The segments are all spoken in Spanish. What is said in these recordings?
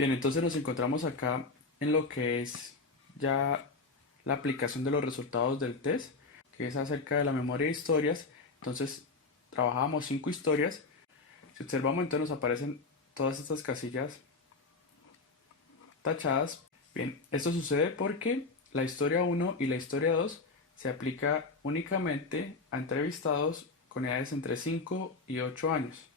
Bien, entonces nos encontramos acá en lo que es ya la aplicación de los resultados del test, que es acerca de la memoria de historias. Entonces, trabajábamos 5 historias. Si observamos, entonces nos aparecen todas estas casillas tachadas. Bien, esto sucede porque la historia uno y la historia 2 se aplica únicamente a entrevistados con edades entre 5 y 8 años.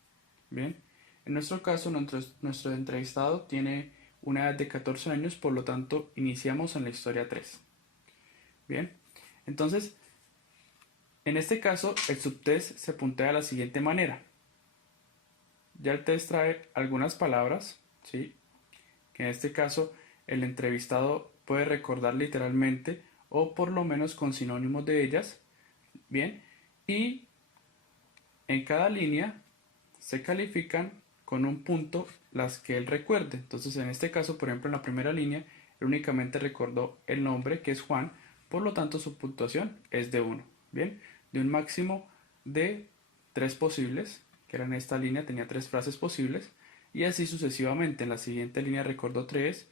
Bien, en nuestro caso, nuestro entrevistado tiene una edad de 14 años, por lo tanto, iniciamos en la historia 3. Bien, entonces, en este caso, el subtest se puntea de la siguiente manera. Ya el test trae algunas palabras, ¿sí? Que en este caso el entrevistado puede recordar literalmente o por lo menos con sinónimos de ellas. Bien, y en cada línea se califican con un punto las que él recuerde. Entonces, en este caso, por ejemplo, en la primera línea, él únicamente recordó el nombre, que es Juan, por lo tanto su puntuación es de 1. Bien, de un máximo de 3 posibles, que era en esta línea, tenía 3 frases posibles, y así sucesivamente. En la siguiente línea recordó 3,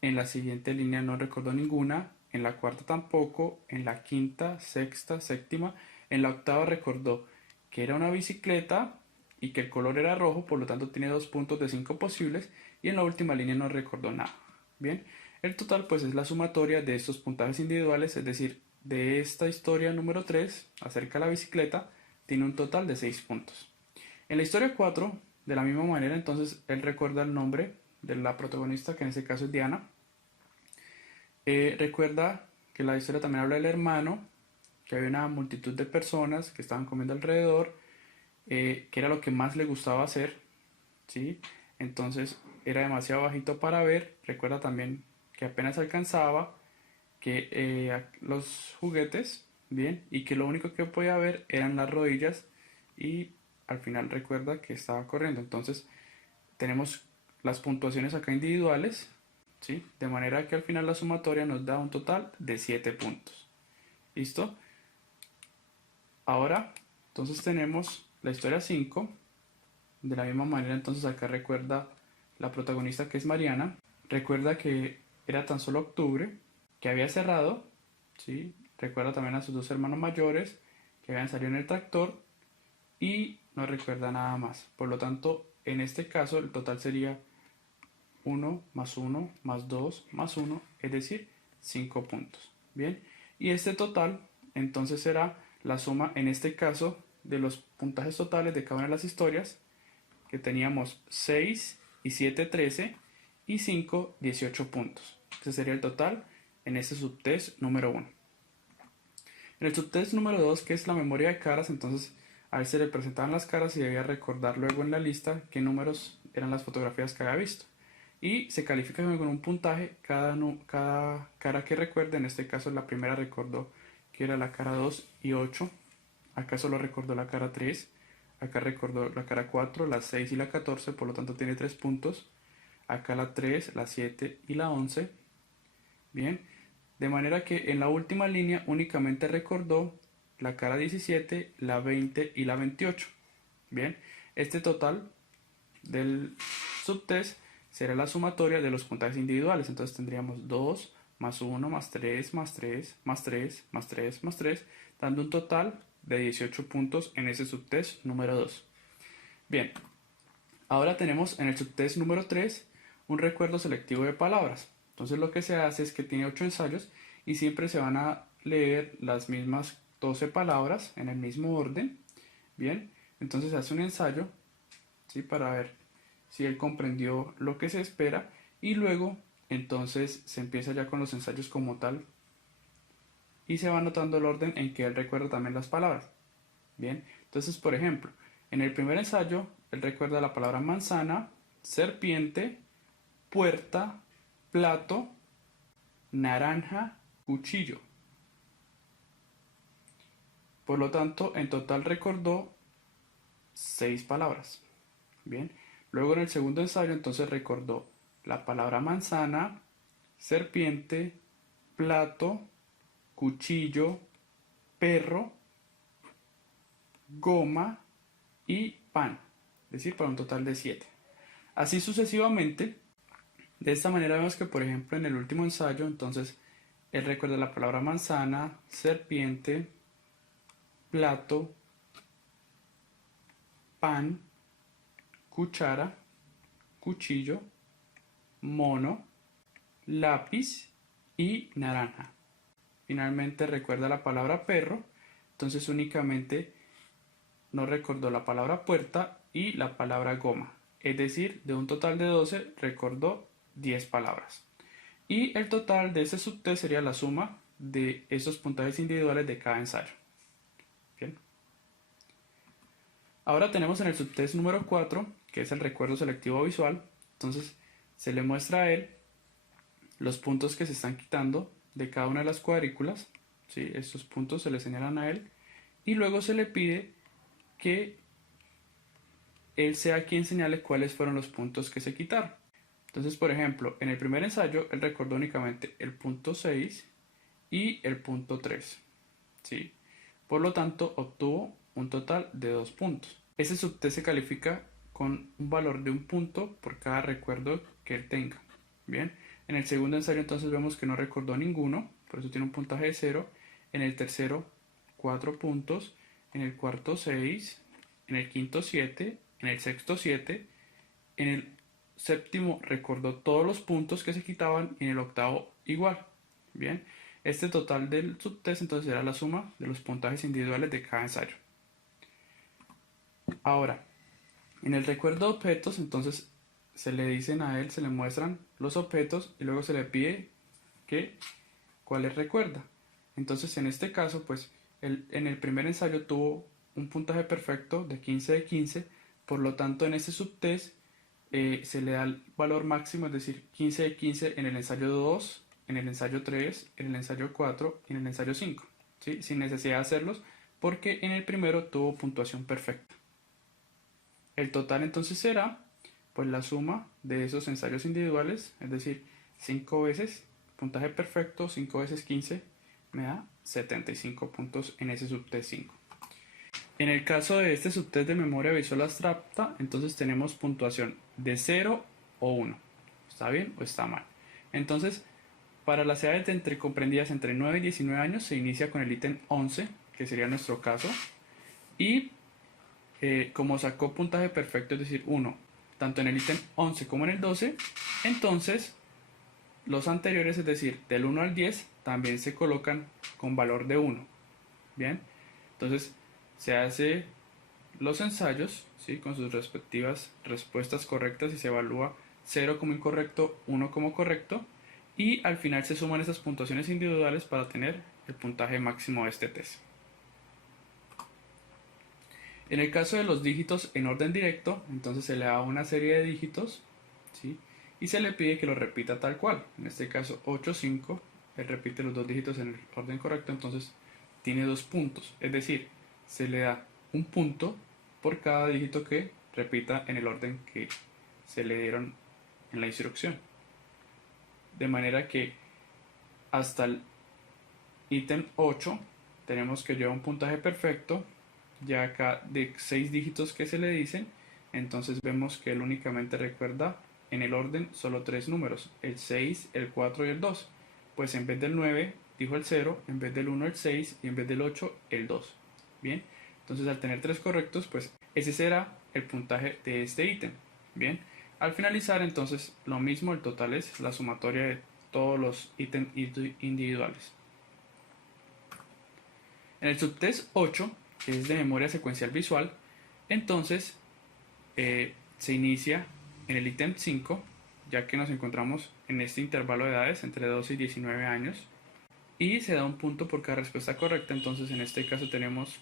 en la siguiente línea no recordó ninguna, en la cuarta tampoco, en la quinta, sexta, séptima, en la octava recordó que era una bicicleta y que el color era rojo, por lo tanto tiene 2 puntos de 5 posibles, y en la última línea no recordó nada. Bien, el total pues es la sumatoria de estos puntajes individuales, es decir, de esta historia número 3 acerca de la bicicleta, tiene un total de 6 puntos. En la historia 4, de la misma manera, entonces él recuerda el nombre de la protagonista, que en este caso es Diana. Recuerda que la historia también habla del hermano, que había una multitud de personas que estaban comiendo alrededor, que era lo que más le gustaba hacer, ¿sí? Entonces era demasiado bajito para ver. Recuerda también que apenas alcanzaba, que los juguetes, bien, y que lo único que podía ver eran las rodillas, y al final recuerda que estaba corriendo. Entonces tenemos las puntuaciones acá individuales, ¿sí? De manera que al final la sumatoria nos da un total de 7 puntos. ¿Listo? Ahora, entonces tenemos la historia 5. De la misma manera, entonces acá recuerda la protagonista, que es Mariana. Recuerda que era tan solo octubre, que había cerrado, ¿sí? Recuerda también a sus 2 hermanos mayores que habían salido en el tractor, y no recuerda nada más. Por lo tanto, en este caso el total sería 1 más 1 más 2 más 1, es decir, 5 puntos. Bien, y este total entonces será la suma, en este caso, de los puntajes totales de cada una de las historias, que teníamos 6 y 7, 13, y 5, 18 puntos. Ese sería el total en este subtest número 1. En el subtest número 2, que es la memoria de caras, entonces a él se le presentaban las caras y debía recordar luego en la lista qué números eran las fotografías que había visto. Y se califica con un puntaje cada cara que recuerde. En este caso la primera recordó que era la cara 2 y 8. Acá solo recordó la cara 3. Acá recordó la cara 4, la 6 y la 14, por lo tanto tiene 3 puntos. Acá la 3, la 7 y la 11. Bien, de manera que en la última línea únicamente recordó la cara 17, la 20 y la 28. Bien, este total del subtest será la sumatoria de los puntajes individuales. Entonces tendríamos 2 más 1 más 3 más 3 más 3 más 3 más 3, dando un total de 18 puntos en ese subtest número 2. Bien, ahora tenemos en el subtest número 3 un recuerdo selectivo de palabras. Entonces lo que se hace es que tiene 8 ensayos y siempre se van a leer las mismas 12 palabras en el mismo orden. Bien, entonces se hace un ensayo, ¿sí? Para ver si él comprendió lo que se espera, y luego entonces se empieza ya con los ensayos como tal y se va anotando el orden en que él recuerda también las palabras. Bien, entonces por ejemplo, en el primer ensayo él recuerda la palabra manzana, serpiente, puerta, plato, naranja, cuchillo. Por lo tanto, en total recordó 6 palabras. Bien, luego en el segundo ensayo entonces recordó la palabra manzana, serpiente, plato, cuchillo, perro, goma y pan, es decir, para un total de 7. Así sucesivamente, De esta manera vemos que, por ejemplo, en el último ensayo, entonces, él recuerda la palabra manzana, serpiente, plato, pan, cuchara, cuchillo, mono, lápiz y naranja. Finalmente recuerda la palabra perro, entonces únicamente no recordó la palabra puerta y la palabra goma. Es decir, de un total de 12 recordó 10 palabras. Y el total de ese subtest sería la suma de esos puntajes individuales de cada ensayo. Bien. Ahora tenemos en el subtest número 4, que es el recuerdo selectivo visual. Entonces se le muestra a él los puntos que se están quitando de cada una de las cuadrículas. ¿Sí? Estos puntos se le señalan a él. Y luego se le pide que él sea quien señale cuáles fueron los puntos que se quitaron. Entonces, por ejemplo, en el primer ensayo él recordó únicamente el punto 6 y el punto 3. ¿Sí? Por lo tanto, obtuvo un total de 2 puntos. Ese subtest se califica con un valor de un punto por cada recuerdo que él tenga. Bien, en el segundo ensayo entonces vemos que no recordó ninguno, por eso tiene un puntaje de 0. En el tercero, 4 puntos. En el cuarto, 6. En el quinto, 7. En el sexto, 7. En el séptimo recordó todos los puntos que se quitaban y en el octavo igual. Bien, este total del subtest entonces será la suma de los puntajes individuales de cada ensayo. Ahora, en el recuerdo de objetos, entonces se le dicen a él, se le muestran los objetos y luego se le pide que cuáles recuerda. Entonces, en este caso, pues en el primer ensayo tuvo un puntaje perfecto de 15 de 15, por lo tanto en este subtest se le da el valor máximo, es decir, 15 de 15 en el ensayo 2, en el ensayo 3, en el ensayo 4 y en el ensayo 5, ¿sí? Sin necesidad de hacerlos, porque en el primero tuvo puntuación perfecta. El total entonces será pues la suma de esos ensayos individuales, es decir, 5 veces puntaje perfecto, 5 veces 15 me da 75 puntos en ese subtest 5. En el caso de este subtest de memoria visual abstracta, entonces tenemos puntuación de 0 o 1. ¿Está bien o está mal? Entonces, para las edades entre comprendidas entre 9 y 19 años se inicia con el ítem 11, que sería nuestro caso, y como sacó puntaje perfecto, es decir, 1, tanto en el ítem 11 como en el 12, entonces los anteriores, es decir, del 1 al 10, también se colocan con valor de 1. Bien, entonces se hace los ensayos, ¿sí? Con sus respectivas respuestas correctas y se evalúa 0 como incorrecto, 1 como correcto, y al final se suman esas puntuaciones individuales para tener el puntaje máximo de este test. En el caso de los dígitos en orden directo, entonces se le da una serie de dígitos, ¿sí? Y se le pide que lo repita tal cual. En este caso 8, 5, él repite los dos dígitos en el orden correcto, entonces tiene 2 puntos. Es decir, se le da un punto por cada dígito que repita en el orden que se le dieron en la instrucción. De manera que hasta el ítem 8 tenemos que llevar un puntaje perfecto, ya acá de 6 dígitos que se le dicen, entonces vemos que él únicamente recuerda en el orden solo 3 números, el 6, el 4 y el 2. Pues en vez del 9 dijo el 0, en vez del 1 el 6 y en vez del 8 el 2. Bien, entonces al tener 3 correctos, pues ese será el puntaje de este ítem. Bien, al finalizar entonces lo mismo, el total es la sumatoria de todos los ítems individuales. En el subtest 8, que es de memoria secuencial visual, entonces se inicia en el ítem 5, ya que nos encontramos en este intervalo de edades entre 12 y 19 años, y se da un punto por cada respuesta correcta. Entonces en este caso tenemos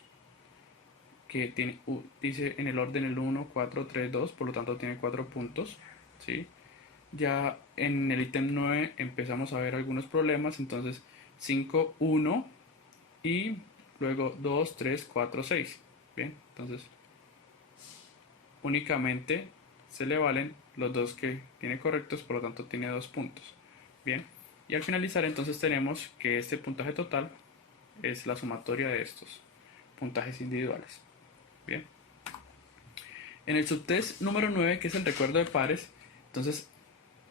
que dice en el orden el 1, 4, 3, 2, por lo tanto tiene 4 puntos, ¿sí? Ya en el ítem 9 empezamos a ver algunos problemas, entonces 5, 1 y luego 2, 3, 4, 6. Bien, entonces únicamente se le valen los dos que tiene correctos, por lo tanto tiene 2 puntos. Bien, y al finalizar entonces tenemos que este puntaje total es la sumatoria de estos puntajes individuales. Bien, en el subtest número 9, que es el recuerdo de pares, entonces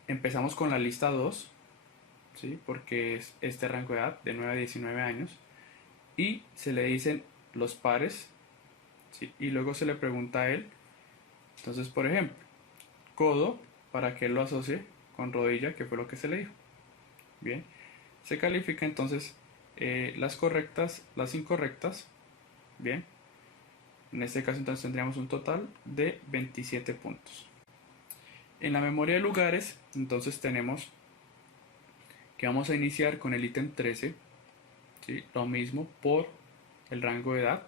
empezamos con la lista 2, ¿sí? Porque es este rango de edad de 9 a 19 años, y se le dicen los pares, ¿sí? Y luego se le pregunta a él, entonces por ejemplo, codo, para que él lo asocie con rodilla, que fue lo que se le dijo. Bien, se califica entonces las correctas, las incorrectas. Bien, en este caso entonces tendríamos un total de 27 puntos. En la memoria de lugares, entonces tenemos que vamos a iniciar con el ítem 13, ¿sí? Lo mismo por el rango de edad.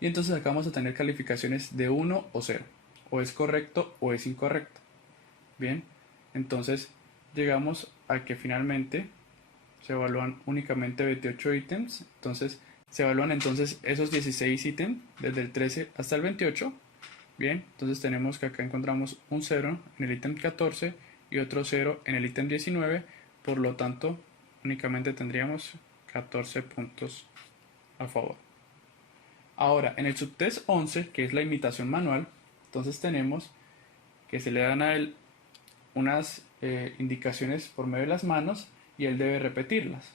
Y entonces acá vamos a tener calificaciones de 1 o 0. O es correcto o es incorrecto. Bien, entonces llegamos a que finalmente se evalúan únicamente 28 ítems. Entonces se evalúan entonces esos 16 ítems desde el 13 hasta el 28. Bien, entonces tenemos que acá encontramos un 0 en el ítem 14 y otro 0 en el ítem 19. Por lo tanto, únicamente tendríamos 14 puntos a favor. Ahora, en el subtest 11, que es la imitación manual, entonces tenemos que se le dan a él unas indicaciones por medio de las manos y él debe repetirlas.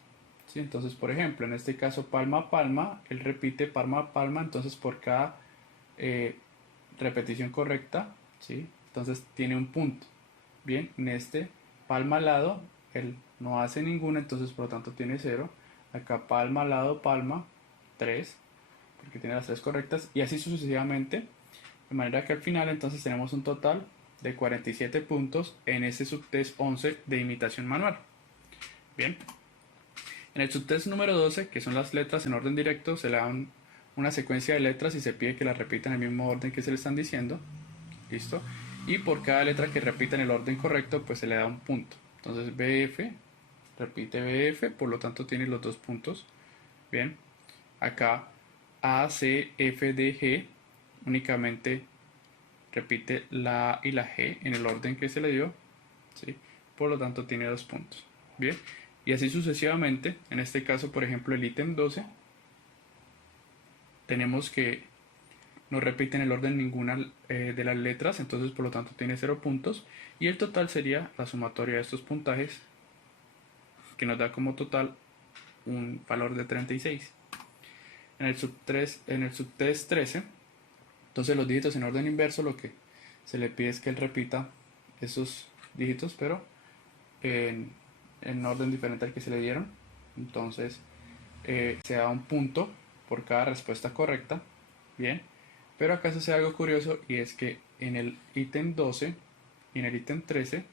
¿Sí? Entonces, por ejemplo, en este caso palma a palma, él repite palma a palma, entonces por cada repetición correcta, ¿sí? Entonces tiene un punto. Bien, en este palma al lado, él no hace ninguna, entonces por lo tanto tiene 0. Acá palma al lado, palma, 3, porque tiene las 3 correctas, y así sucesivamente, de manera que al final entonces tenemos un total de 47 puntos en este subtest 11 de imitación manual. Bien, en el subtest número 12, que son las letras en orden directo, se le da una secuencia de letras y se pide que las repitan en el mismo orden que se le están diciendo. Listo. Y por cada letra que repita en el orden correcto, pues se le da un punto. Entonces BF, repite BF, por lo tanto tiene los 2 puntos. Bien, acá A, C, F, D, G, únicamente repite la A y la G en el orden que se le dio, ¿sí? Por lo tanto tiene 2 puntos. Bien, y así sucesivamente. En este caso, por ejemplo, el ítem 12, tenemos que no repite en el orden ninguna de las letras, entonces por lo tanto tiene 0 puntos, y el total sería la sumatoria de estos puntajes, que nos da como total un valor de 36. En el subtest 13, entonces los dígitos en orden inverso, lo que se le pide es que él repita esos dígitos, pero en orden diferente al que se le dieron. Entonces se da un punto por cada respuesta correcta. Bien, pero acá se hace algo curioso, y es que en el ítem 12 y en el ítem 13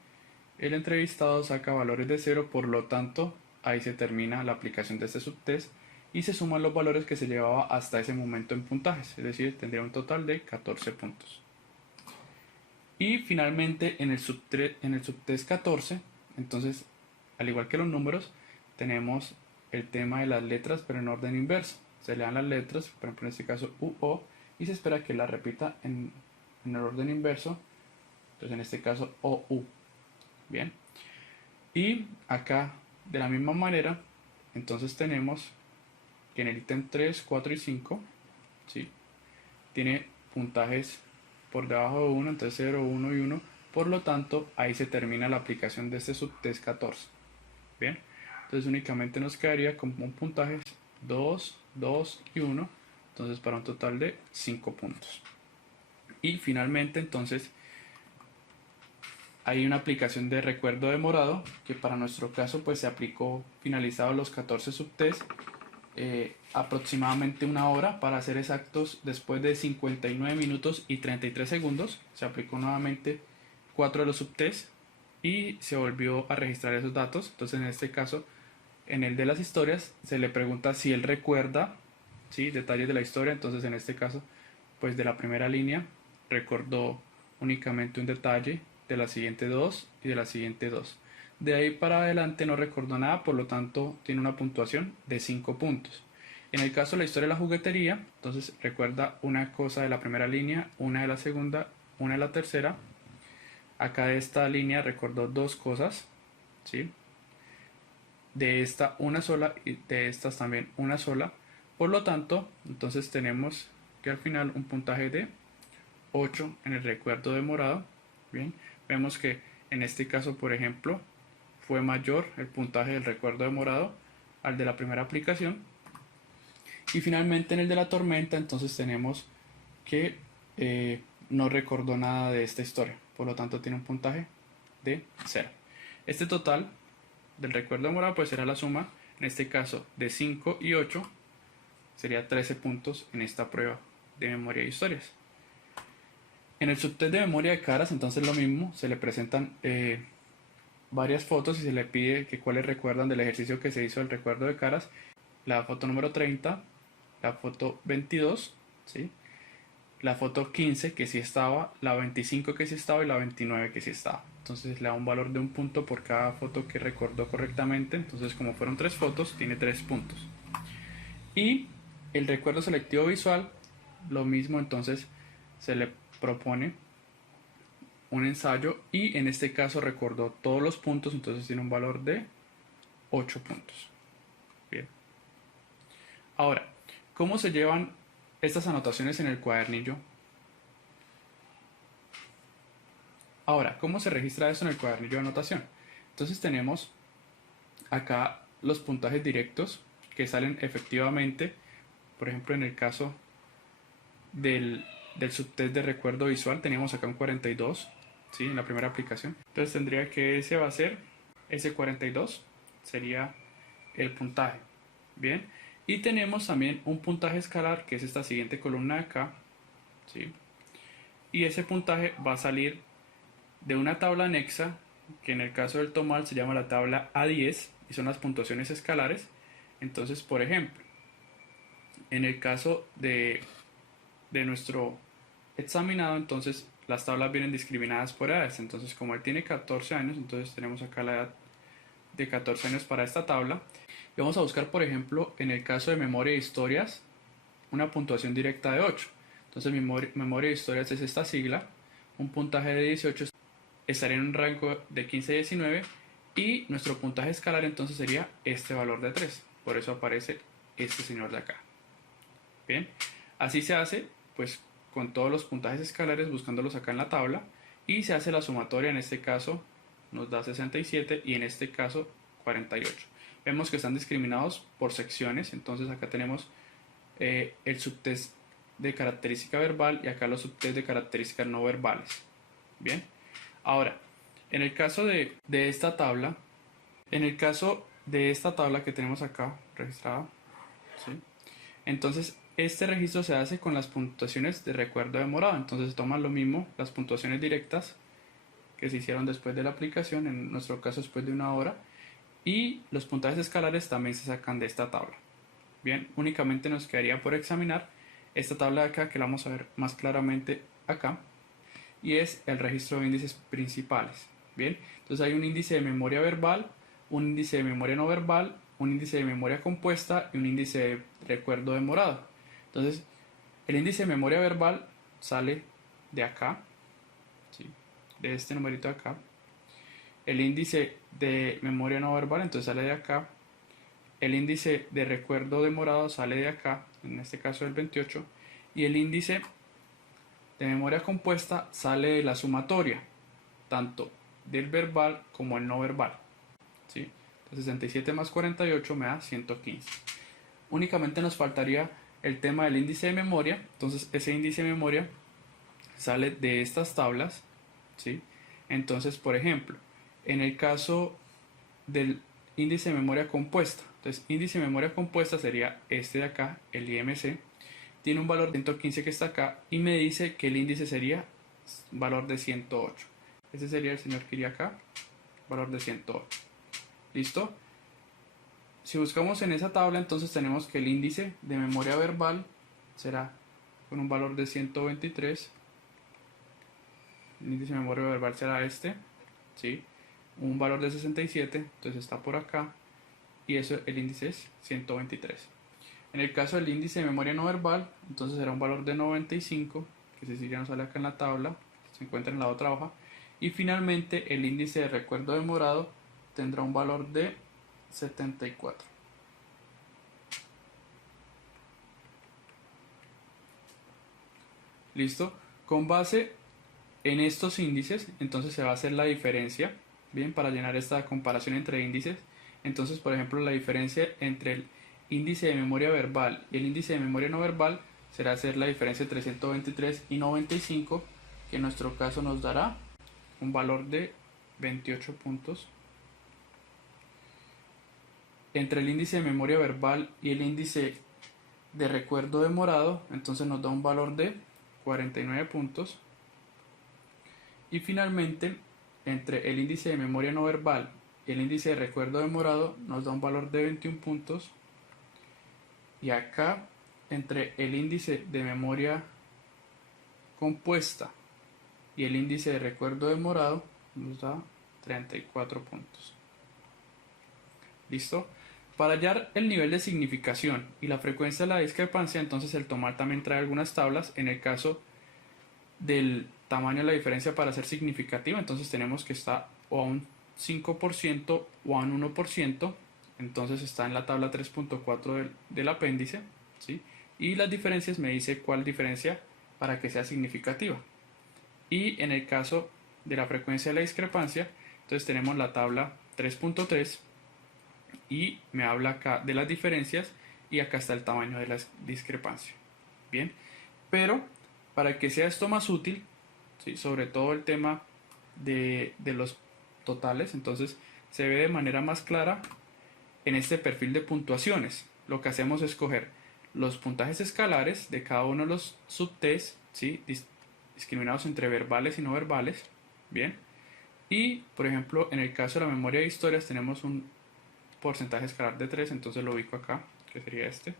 el entrevistado saca valores de 0, por lo tanto ahí se termina la aplicación de este subtest y se suman los valores que se llevaba hasta ese momento en puntajes, es decir, tendría un total de 14 puntos. Y finalmente en el subtest 14, entonces, al igual que los números, tenemos el tema de las letras, pero en orden inverso. Se le dan las letras, por ejemplo en este caso U, O, y se espera que la repita en el orden inverso, entonces en este caso O, U. Bien, y acá de la misma manera, entonces tenemos que en el ítem 3, 4 y 5, ¿sí? Tiene puntajes por debajo de 1, entonces 0, 1 y 1, por lo tanto ahí se termina la aplicación de este subtest 14. Bien, entonces únicamente nos quedaría como un puntaje 2, 2 y 1, entonces para un total de 5 puntos. Y finalmente entonces hay una aplicación de recuerdo demorado, que para nuestro caso pues se aplicó finalizados los 14 subtests, aproximadamente 1 hora, para ser exactos, después de 59 minutos y 33 segundos, se aplicó nuevamente 4 de los subtests y se volvió a registrar esos datos. Entonces en este caso, en el de las historias, se le pregunta si él recuerda, ¿sí?, detalles de la historia. Entonces en este caso, pues de la primera línea recordó únicamente un detalle, de la siguiente 2 y de la siguiente 2. De ahí para adelante no recordó nada, por lo tanto tiene una puntuación de 5 puntos. En el caso de la historia de la juguetería, entonces recuerda una cosa de la primera línea, una de la segunda, una de la tercera. Acá de esta línea recordó 2 cosas, ¿sí? De esta una sola y de estas también una sola. Por lo tanto, entonces tenemos que al final un puntaje de 8 en el recuerdo demorado. Bien, vemos que en este caso, por ejemplo, fue mayor el puntaje del recuerdo demorado al de la primera aplicación. Y finalmente en el de la tormenta, entonces tenemos que no recordó nada de esta historia, por lo tanto tiene un puntaje de 0. Este total del recuerdo demorado pues será la suma, en este caso de 5 y 8, sería 13 puntos en esta prueba de memoria de historias. En el subtest de memoria de caras, entonces lo mismo, se le presentan varias fotos y se le pide que cuáles recuerdan del ejercicio que se hizo del recuerdo de caras. La foto número 30, la foto 22, ¿sí? La foto 15 que sí estaba, la 25 que sí estaba y la 29 que sí estaba. Entonces le da un valor de un punto por cada foto que recordó correctamente. Entonces como fueron 3 fotos, tiene 3 puntos. Y el recuerdo selectivo visual, lo mismo, entonces se le propone un ensayo y en este caso recordó todos los puntos, entonces tiene un valor de 8 puntos. Bien. Ahora, ¿cómo se llevan estas anotaciones en el cuadernillo? Ahora, ¿cómo se registra eso en el cuadernillo de anotación? Entonces tenemos acá los puntajes directos que salen efectivamente, por ejemplo en el caso del subtest de recuerdo visual teníamos acá un 42, ¿sí? En la primera aplicación. Entonces tendría que ese va a ser, ese 42 sería el puntaje. Bien, y tenemos también un puntaje escalar que es esta siguiente columna de acá, ¿sí? Y ese puntaje va a salir de una tabla anexa que en el caso del TOMAL se llama la tabla A10 y son las puntuaciones escalares. Entonces, por ejemplo, en el caso de nuestro examinado, entonces las tablas vienen discriminadas por edades. Entonces, como él tiene 14 años, entonces tenemos acá la edad de 14 años para esta tabla. Y vamos a buscar, por ejemplo, en el caso de memoria de historias, una puntuación directa de 8. Entonces, memoria de historias es esta sigla, un puntaje de 18 estaría en un rango de 15 a 19 y nuestro puntaje escalar entonces sería este valor de 3. Por eso aparece este señor de acá. Bien, así se hace pues con todos los puntajes escalares buscándolos acá en la tabla y se hace la sumatoria, en este caso nos da 67 y en este caso 48. Vemos que están discriminados por secciones, entonces acá tenemos el subtest de característica verbal y acá los subtest de características no verbales. Bien, ahora, en el caso de esta tabla, en el caso de esta tabla que tenemos acá registrada, ¿sí? Entonces este registro se hace con las puntuaciones de recuerdo demorado. Entonces se toman lo mismo las puntuaciones directas que se hicieron después de la aplicación, en nuestro caso después de una hora, y los puntajes escalares también se sacan de esta tabla. Bien, únicamente nos quedaría por examinar esta tabla de acá, que la vamos a ver más claramente acá, y es el registro de índices principales. Bien, entonces hay un índice de memoria verbal, un índice de memoria no verbal, un índice de memoria compuesta y un índice de recuerdo demorado. Entonces, el índice de memoria verbal sale de acá, ¿sí? De este numerito de acá. El índice de memoria no verbal entonces sale de acá. El índice de recuerdo demorado sale de acá, en este caso el 28. Y el índice de memoria compuesta sale de la sumatoria, tanto del verbal como el no verbal, ¿sí? Entonces 67 más 48 me da 115. Únicamente nos faltaría el tema del índice de memoria. Entonces ese índice de memoria sale de estas tablas, ¿sí? Entonces, por ejemplo, en el caso del índice de memoria compuesta, entonces índice de memoria compuesta sería este de acá, el IMC, tiene un valor de 115 que está acá y me dice que el índice sería valor de 108. Ese sería el señor que iría acá, valor de 108. ¿Listo? Si buscamos en esa tabla, entonces tenemos que el índice de memoria verbal será con un valor de 123. El índice de memoria verbal será este, ¿sí? Un valor de 67, entonces está por acá y eso, el índice es 123. En el caso del índice de memoria no verbal, entonces será un valor de 95, que ese sí ya nos sale acá en la tabla, se encuentra en la otra hoja. Y finalmente el índice de recuerdo demorado tendrá un valor de 74. ¿Listo? Con base en estos índices, entonces se va a hacer la diferencia, bien, para llenar esta comparación entre índices. Entonces, por ejemplo, la diferencia entre el índice de memoria verbal y el índice de memoria no verbal será hacer la diferencia entre 123 y 95, que en nuestro caso nos dará un valor de 28 puntos. Entre el índice de memoria verbal y el índice de recuerdo demorado, entonces nos da un valor de 49 puntos. Y finalmente, entre el índice de memoria no verbal y el índice de recuerdo demorado nos da un valor de 21 puntos. Y acá, entre el índice de memoria compuesta y el índice de recuerdo demorado nos da 34 puntos. ¿Listo? Para hallar el nivel de significación y la frecuencia de la discrepancia, entonces el TOMAL también trae algunas tablas. En el caso del tamaño de la diferencia para ser significativa, entonces tenemos que está o a un 5% o a un 1%, entonces está en la tabla 3.4 del apéndice, ¿sí? Y las diferencias me dice cuál diferencia para que sea significativa. Y en el caso de la frecuencia de la discrepancia, entonces tenemos la tabla 3.3 y me habla acá de las diferencias y acá está el tamaño de la discrepancia. Bien, pero para que sea esto más útil, ¿sí?, sobre todo el tema de los totales, entonces se ve de manera más clara en este perfil de puntuaciones. Lo que hacemos es coger los puntajes escalares de cada uno de los subtests, ¿sí?, discriminados entre verbales y no verbales. Bien, y por ejemplo en el caso de la memoria de historias tenemos un porcentaje escalar de 3, entonces lo ubico acá, que sería este.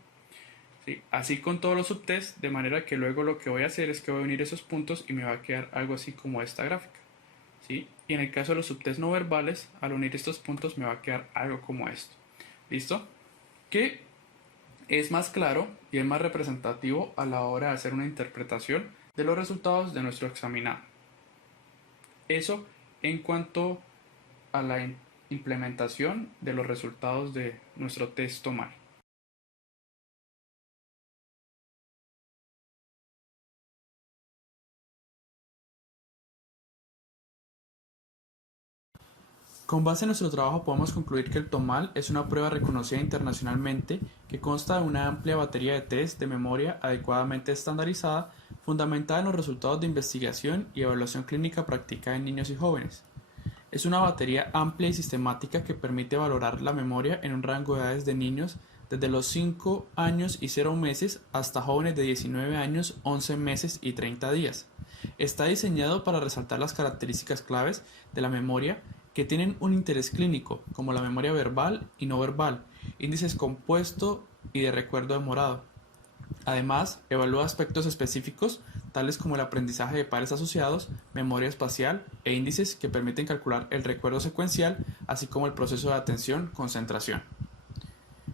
¿Sí? Así con todos los subtests, de manera que luego lo que voy a hacer es que voy a unir esos puntos y me va a quedar algo así como esta gráfica. ¿Sí? Y en el caso de los subtests no verbales, al unir estos puntos me va a quedar algo como esto. ¿Listo? Que es más claro y es más representativo a la hora de hacer una interpretación de los resultados de nuestro examinado. Eso en cuanto a la implementación de los resultados de nuestro test TOMAL. Con base en nuestro trabajo podemos concluir que el TOMAL es una prueba reconocida internacionalmente que consta de una amplia batería de test de memoria adecuadamente estandarizada, fundamentada en los resultados de investigación y evaluación clínica practicada en niños y jóvenes. Es una batería amplia y sistemática que permite valorar la memoria en un rango de edades de niños desde los 5 años y 0 meses hasta jóvenes de 19 años, 11 meses y 30 días. Está diseñado para resaltar las características claves de la memoria que tienen un interés clínico, como la memoria verbal y no verbal, índices compuesto y de recuerdo demorado. Además, evalúa aspectos específicos, tales como el aprendizaje de pares asociados, memoria espacial e índices que permiten calcular el recuerdo secuencial, así como el proceso de atención-concentración.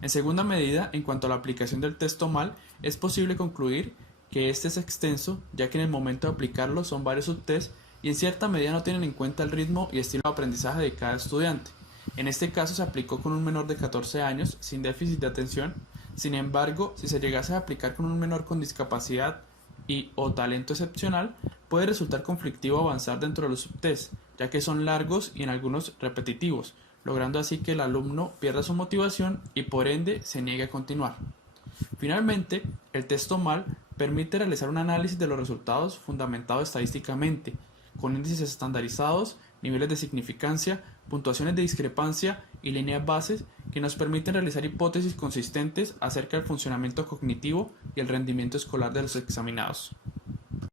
En segunda medida, en cuanto a la aplicación del test TOMAL, es posible concluir que este es extenso, ya que en el momento de aplicarlo son varios subtests y en cierta medida no tienen en cuenta el ritmo y estilo de aprendizaje de cada estudiante. En este caso se aplicó con un menor de 14 años sin déficit de atención. Sin embargo, si se llegase a aplicar con un menor con discapacidad y o talento excepcional, puede resultar conflictivo avanzar dentro de los subtests, ya que son largos y en algunos repetitivos, logrando así que el alumno pierda su motivación y por ende se niegue a continuar. Finalmente, el test TOMAL permite realizar un análisis de los resultados fundamentado estadísticamente, con índices estandarizados, niveles de significancia, puntuaciones de discrepancia y líneas bases que nos permiten realizar hipótesis consistentes acerca del funcionamiento cognitivo y el rendimiento escolar de los examinados.